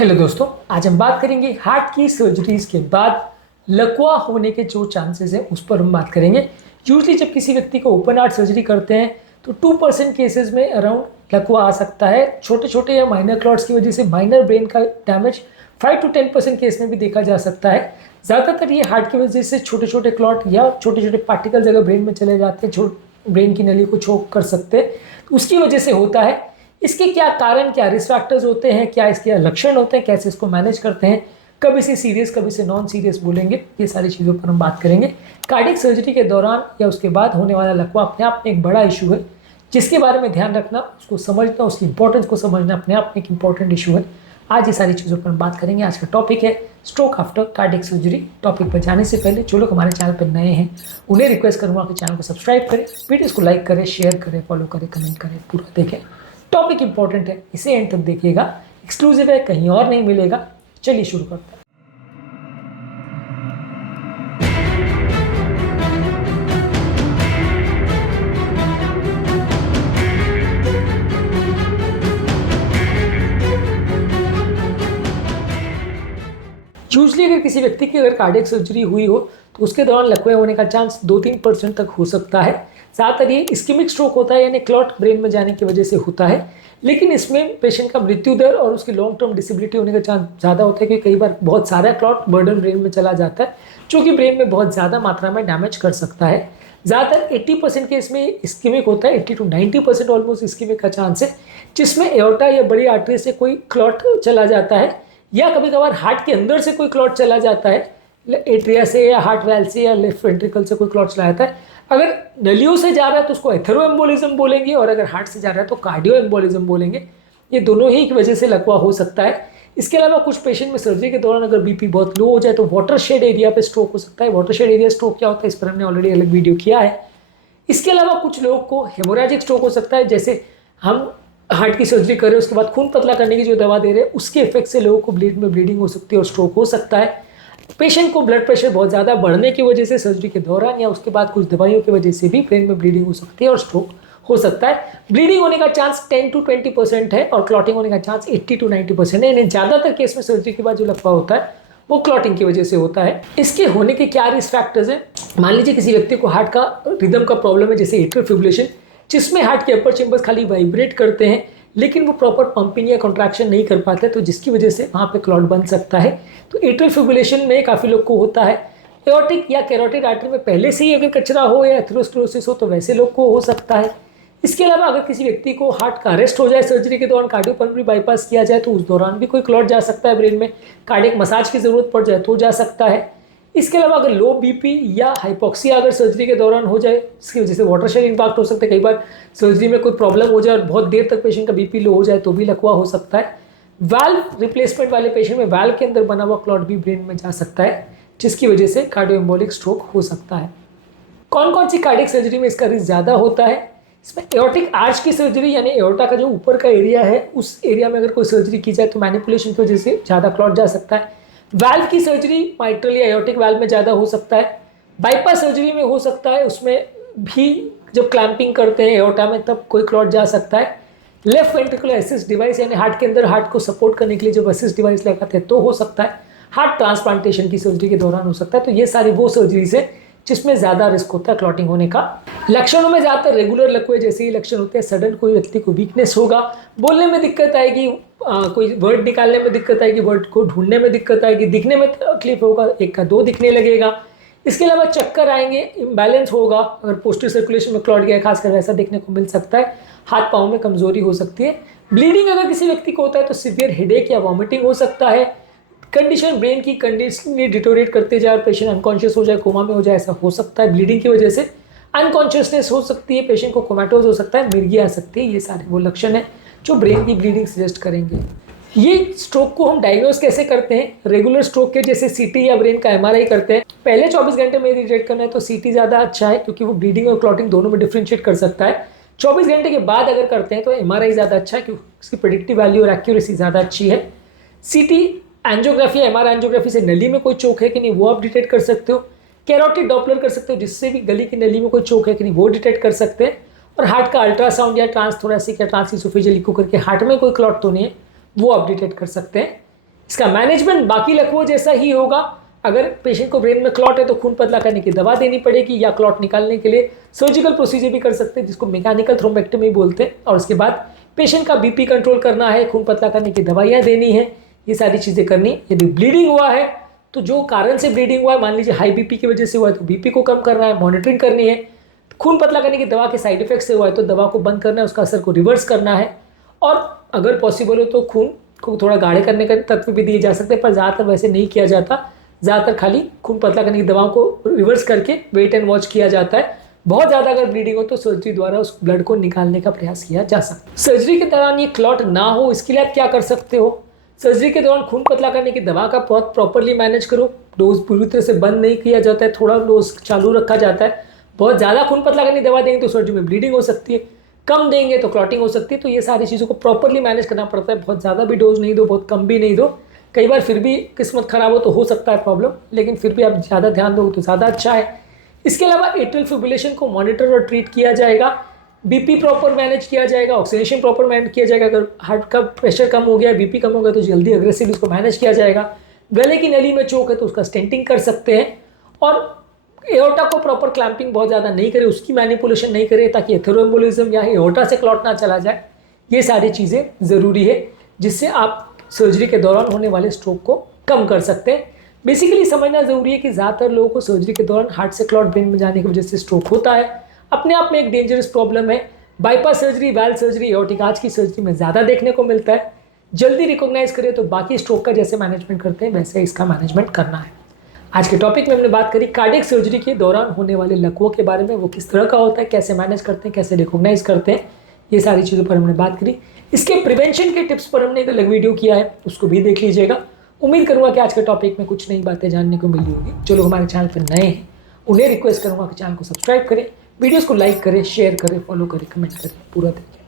Hello दोस्तों, आज हम बात करेंगे हार्ट की सर्जरीज के बाद लकवा होने के जो चांसेस हैं उस पर हम बात करेंगे। यूजली जब किसी व्यक्ति को ओपन हार्ट सर्जरी करते हैं तो 2% केसेस में अराउंड लकवा आ सकता है। छोटे छोटे या माइनर क्लॉट्स की वजह से माइनर ब्रेन का डैमेज 5 to 10% केस में भी देखा जा सकता है। ज़्यादातर ये हार्ट की वजह से छोटे छोटे क्लॉट या छोटे छोटे पार्टिकल्स अगर ब्रेन में चले जाते हैं, ब्रेन की नली को चोक कर सकते हैं, तो उसकी वजह से होता है। इसके क्या कारण, क्या रिस्क फैक्टर्स होते हैं, क्या इसके लक्षण होते हैं, कैसे इसको मैनेज करते हैं, कब इसे सीरियस कब इसे नॉन सीरियस बोलेंगे, ये सारी चीज़ों पर हम बात करेंगे। कार्डियक सर्जरी के दौरान या उसके बाद होने वाला लकवा अपने आप में एक बड़ा इशू है, जिसके बारे में ध्यान रखना, उसको समझना, उसकी इंपॉर्टेंस को समझना अपने आप में एक इंपॉर्टेंट इशू है। आज ये सारी चीज़ों पर हम बात करेंगे। आज का टॉपिक है stroke after cardiac surgery. Topic पर जाने से पहले जो लोग हमारे चैनल पर नए हैं उन्हें रिक्वेस्ट करूँगा कि चैनल को सब्सक्राइब करें, वीडियोस को लाइक करें, शेयर करें, फॉलो करें, कमेंट करें, पूरा देखें। टॉपिक इंपॉर्टेंट है, इसे एंड तक देखिएगा, एक्सक्लूसिव है, कहीं और नहीं मिलेगा। चलिए शुरू करते हैं। यूजली अगर किसी व्यक्ति की अगर कार्डियक सर्जरी हुई हो तो उसके दौरान लकवे होने का चांस 2-3% तक हो सकता है। ज़्यादातर ये इस्केमिक स्ट्रोक होता है, यानी क्लॉट ब्रेन में जाने की वजह से होता है, लेकिन इसमें पेशेंट का मृत्यु दर और उसकी लॉन्ग टर्म डिसेबिलिटी होने का चांस ज़्यादा होता है, क्योंकि कई बार बहुत सारा क्लॉट बर्डन ब्रेन में चला जाता है, जो कि ब्रेन में बहुत ज़्यादा मात्रा में डैमेज कर सकता है। ज़्यादातर 80% केस में इस्केमिक होता है, 80 to 90% ऑलमोस्ट इस्केमिक का चांस है, जिसमें एओर्टा या बड़ी आर्टरी से कोई क्लॉट चला जाता है, या कभी कभार हार्ट के अंदर से कोई क्लॉट चला जाता है, एट्रिया से या हार्ट वैल से या लेफ्ट वेंट्रिकल से कोई क्लॉट चला जाता है। अगर नलियों से जा रहा है तो उसको एथेरोएम्बोलिज्म बोलेंगे, और अगर हार्ट से जा रहा है तो कार्डियो एम्बोलिज्म बोलेंगे। ये दोनों ही की वजह से लकवा हो सकता है। इसके अलावा कुछ पेशेंट में सर्जरी के दौरान अगर बीपी बहुत लो हो जाए तो वाटरशेड एरिया पे स्ट्रोक हो सकता है। वाटरशेड एरिया स्ट्रोक क्या होता है, इस पर हमने ऑलरेडी अलग वीडियो किया है। इसके अलावा कुछ लोगों को हेमोरेजिक स्ट्रोक हो सकता है, जैसे हम हार्ट की सर्जरी कर रहे हैं उसके बाद खून पतला करने की जो दवा दे रहे हैं उसके इफेक्ट से लोगों को ब्लीड में ब्लीडिंग हो सकती है और स्ट्रोक हो सकता है। पेशेंट को ब्लड प्रेशर बहुत ज़्यादा बढ़ने की वजह से सर्जरी के दौरान या उसके बाद कुछ दवाइयों की वजह से भी ब्रेन में ब्लीडिंग हो सकती है और स्ट्रोक हो सकता है। ब्लीडिंग होने का चांस 10 to 20% है और क्लॉटिंग होने का चांस 80 to 90% है। ज़्यादातर केस में सर्जरी के बाद जो लकवा होता है वो क्लॉटिंग की वजह से होता है। इसके होने के क्या रिस्क फैक्टर्स हैं? मान लीजिए किसी व्यक्ति को हार्ट का रिदम का प्रॉब्लम है, जैसे एट्रियल फिब्रिलेशन, जिसमें हार्ट के अपर चेंबर्स खाली वाइब्रेट करते हैं लेकिन वो प्रॉपर पंपिंग या कॉन्ट्रैक्शन नहीं कर पाते, तो जिसकी वजह से वहाँ पे क्लॉट बन सकता है। तो एट्रियल फिब्रिलेशन में काफ़ी लोग को होता है। एओर्टिक या कैरोटिड आर्टरी में पहले से ही अगर कचरा हो या एथेरोस्क्लेरोसिस हो तो वैसे लोग को हो सकता है। इसके अलावा अगर किसी व्यक्ति को हार्ट का अरेस्ट हो जाए सर्जरी के दौरान, कार्डियोपल्मोनरी बाईपास किया जाए, तो उस दौरान भी कोई क्लॉट जा सकता है ब्रेन में। कार्डियक मसाज की ज़रूरत पड़ जाए तो जा सकता है। इसके अलावा अगर लो बीपी या हाइपोक्सिया अगर सर्जरी के दौरान हो जाए, इसकी वजह से वाटरशेड इंपैक्ट हो सकता है। कई बार सर्जरी में कोई प्रॉब्लम हो जाए और बहुत देर तक पेशेंट का बीपी लो हो जाए तो भी लकवा हो सकता है। वाल्व रिप्लेसमेंट वाले पेशेंट में वाल्व के अंदर बना हुआ क्लॉट भी ब्रेन में जा सकता है, जिसकी वजह से कार्डियोएम्बोलिक स्ट्रोक हो सकता है। कौन कौन सी कार्डियक सर्जरी में इसका रिस्क ज़्यादा होता है? इसमें एओर्टिक आर्च की सर्जरी, यानी एओर्टा का जो ऊपर का एरिया है उस एरिया में अगर कोई सर्जरी की जाए तो मैनिपुलेशन की वजह से ज़्यादा क्लॉट जा सकता है। वाल्व की सर्जरी माइट्रल या एओर्टिक वाल्व में ज़्यादा हो सकता है। बाईपास सर्जरी में हो सकता है, उसमें भी जब क्लैंपिंग करते हैं एओर्टा में तब कोई क्लॉट जा सकता है। लेफ्ट वेंट्रिकुलर असिस्ट डिवाइस, यानी हार्ट के अंदर हार्ट को सपोर्ट करने के लिए जब असिस्ट डिवाइस लगाते हैं तो हो सकता है। हार्ट ट्रांसप्लांटेशन की सर्जरी के दौरान हो सकता है। तो ये सारी वो सर्जरीज है जिसमें ज़्यादा रिस्क होता है क्लॉटिंग होने का। लक्षणों में ज़्यादातर रेगुलर लकवे जैसे ही लक्षण होते हैं। सडन कोई व्यक्ति को वीकनेस होगा, बोलने में दिक्कत आएगी, कोई वर्ड निकालने में दिक्कत आएगी, वर्ड को ढूंढने में दिक्कत आएगी, दिखने में तकलीफ होगा, एक का दो दिखने लगेगा। इसके अलावा चक्कर आएंगे, इम्बैलेंस होगा, अगर पोस्टीरियर सर्कुलेशन में क्लॉट गया खासकर वैसा देखने को मिल सकता है। हाथ पाँव में कमजोरी हो सकती है। ब्लीडिंग अगर किसी व्यक्ति को होता है तो सीवियर हेडेक या वॉमिटिंग हो सकता है। कंडीशन ब्रेन की कंडीशनली डिटोरेट करते जाए और पेशेंट अनकॉन्शियस हो जाए, कोमा में हो जाए, ऐसा हो सकता है। ब्लीडिंग की वजह से अनकॉन्शियसनेस हो सकती है, पेशेंट को कोमाटोज हो सकता है, मिर्गी आ सकती है। ये सारे वो लक्षण हैं जो ब्रेन की ब्लीडिंग सजेस्ट करेंगे। ये स्ट्रोक को हम डायग्नोज कैसे करते हैं? रेगुलर स्ट्रोक के जैसे सीटी या ब्रेन का एमआरआई करते हैं। पहले 24 घंटे में डिटेक्ट करना है तो सीटी ज़्यादा अच्छा है, क्योंकि वो ब्लीडिंग और क्लॉटिंग दोनों में डिफ्रेंशिएट कर सकता है। 24 घंटे के बाद अगर करते हैं तो एमआरआई ज़्यादा अच्छा है, क्योंकि उसकी प्रेडिक्टिव वैल्यू और एक्यूरेसी ज़्यादा अच्छी है। सीटी एंजियोग्राफी या एमआरआई एंजियोग्राफी से नली में कोई चोक है कि नहीं वो आप डिटेक्ट कर सकते हो। कैरोटिड डॉपलर कर सकते हो, जिससे भी गली की नली में कोई चोक है कि नहीं वो डिटेक्ट कर सकते हैं। और हार्ट का अल्ट्रासाउंड या ट्रांसथोरेसिक या ट्रांसइसोफेजियल इको करके हार्ट में कोई क्लॉट तो नहीं है वो आप डिटेक्ट कर सकते हैं। इसका मैनेजमेंट बाकी लकवों जैसा ही होगा। अगर पेशेंट को ब्रेन में क्लॉट है तो खून पतला करने की दवा देनी पड़ेगी, या क्लॉट निकालने के लिए सर्जिकल प्रोसीजर भी कर सकते हैं जिसको मैकेनिकल थ्रोम्बेक्टमी बोलते हैं। और उसके बाद पेशेंट का बीपी कंट्रोल करना है, खून पतला करने की दवाइयाँ देनी है, ये सारी चीज़ें करनी। यदि ब्लीडिंग हुआ है तो जो कारण से ब्लीडिंग हुआ है, मान लीजिए हाई बीपी की वजह से हुआ है तो बीपी को कम करना है, मॉनिटरिंग करनी है। खून पतला करने की दवा के साइड इफेक्ट से हुआ है तो दवा को बंद करना है, उसका असर को रिवर्स करना है। और अगर पॉसिबल हो तो खून को थोड़ा गाढ़े करने का तत्व भी दिए जा सकते हैं, पर ज़्यादातर वैसे नहीं किया जाता। ज़्यादातर खाली खून पतला करने की दवाओं को रिवर्स करके वेट एंड वॉच किया जाता है। बहुत ज़्यादा अगर ब्लीडिंग हो तो सर्जरी द्वारा उस ब्लड को निकालने का प्रयास किया जा सकता है। सर्जरी के दौरान ये क्लॉट ना हो इसके लिए आप क्या कर सकते हो? सर्जरी के दौरान खून पतला करने की दवा का बहुत प्रॉपरली मैनेज करो। डोज पूरी तरह से बंद नहीं किया जाता है, थोड़ा डोज चालू रखा जाता है। बहुत ज़्यादा खून पतला करने की दवा देंगे तो सर्जरी में ब्लीडिंग हो सकती है, कम देंगे तो क्लॉटिंग हो सकती है। तो ये सारी चीज़ों को प्रॉपरली मैनेज करना पड़ता है। बहुत ज़्यादा भी डोज नहीं दो, बहुत कम भी नहीं दो। कई बार फिर भी किस्मत खराब हो सकता है प्रॉब्लम, लेकिन फिर भी आप ज़्यादा ध्यान दोगे तो ज़्यादा अच्छा है। इसके अलावा एट्रियल फिब्रिलेशन को मॉनिटर और ट्रीट किया जाएगा, बीपी प्रॉपर मैनेज किया जाएगा, ऑक्सीजनेशन प्रॉपर मैनेज किया जाएगा। अगर हार्ट का प्रेशर कम हो गया, बीपी कम हो गया तो जल्दी अग्रेसिव इसको मैनेज किया जाएगा। गले की नली में चोक है तो उसका स्टेंटिंग कर सकते हैं। और एओर्टा को प्रॉपर क्लैंपिंग बहुत ज़्यादा नहीं करे, उसकी मैनिपुलेशन नहीं करे ताकि एथेरोएम्बोलिज्म या एओर्टा से क्लॉट ना चला जाए। ये सारी चीज़ें ज़रूरी है जिससे आप सर्जरी के दौरान होने वाले स्ट्रोक को कम कर सकते हैं। बेसिकली समझना ज़रूरी है कि ज़्यादातर लोगों को सर्जरी के दौरान हार्ट से क्लॉट ब्रेन में जाने की वजह से स्ट्रोक होता है। अपने आप में एक डेंजरस प्रॉब्लम है। Bypass surgery, valve surgery, aortic arch की सर्जरी में ज़्यादा देखने को मिलता है। जल्दी रिकॉग्नाइज करें तो बाकी स्ट्रोक का जैसे मैनेजमेंट करते हैं वैसे इसका मैनेजमेंट करना है। आज के टॉपिक में हमने बात करी कार्डियक सर्जरी के दौरान होने वाले लकवों के बारे में, वो किस तरह का होता है, कैसे मैनेज करते हैं, कैसे रिकॉग्नाइज करते हैं, ये सारी चीज़ों पर हमने बात करी। इसके प्रिवेंशन के टिप्स पर हमने एक अलग वीडियो किया है, उसको भी देख लीजिएगा। उम्मीद करूँगा कि आज के टॉपिक में कुछ नई बातें जानने को मिली होगी। जो लोग हमारे चैनल पर नए हैं उन्हें रिक्वेस्ट करूँगा कि चैनल को सब्सक्राइब करें, वीडियोज़ को लाइक करें, शेयर करें, फॉलो करें, कमेंट करें, पूरा देखें।